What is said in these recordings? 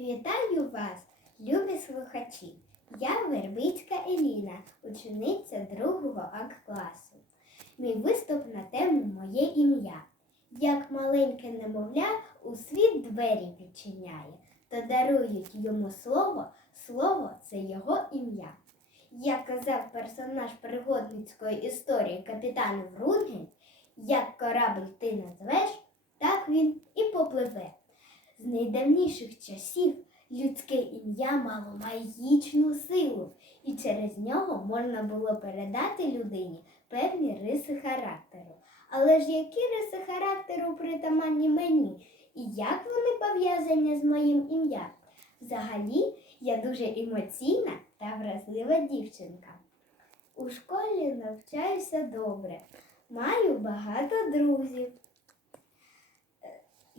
Вітаю вас, любі слухачі! Я Вербицька Еліна, учениця другого А класу. Мій виступ на тему Моє ім'я. Як маленьке немовля у світ двері відчиняє, то дарують йому слово, слово це його ім'я. Як казав персонаж пригодницької історії капітан Врунгель, як корабль ти назвеш, так він і попливе. З найдавніших часів людське ім'я мало магічну силу, і через нього можна було передати людині певні риси характеру. Але ж які риси характеру притаманні мені, і як вони пов'язані з моїм ім'ям? Взагалі, я дуже емоційна та вразлива дівчинка. У школі навчаюся добре, маю багато друзів.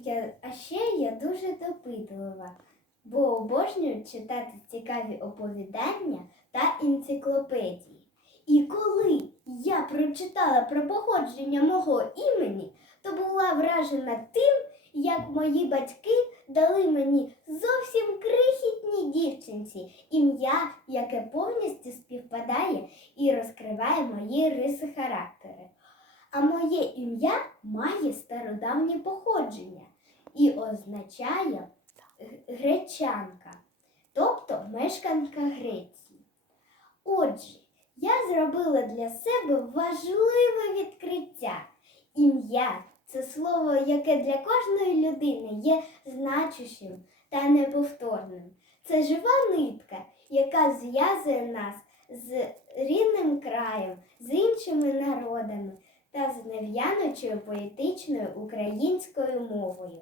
Я, а ще я дуже допитлива, бо обожнюю читати цікаві оповідання та енциклопедії. І коли я прочитала про походження мого імені, то була вражена тим, як мої батьки дали мені зовсім крихітній дівчинці ім'я, яке повністю співпадає і розкриває мої риси характеру. А моє ім'я має стародавнє походження і означає гречанка, тобто мешканка Греції. Отже, я зробила для себе важливе відкриття. Ім'я це слово, яке для кожної людини є значущим та неповторним. Це жива нитка, яка зв'язує нас з рідним краєм, з іншими народами та з нев'яночою поетичною українською мовою.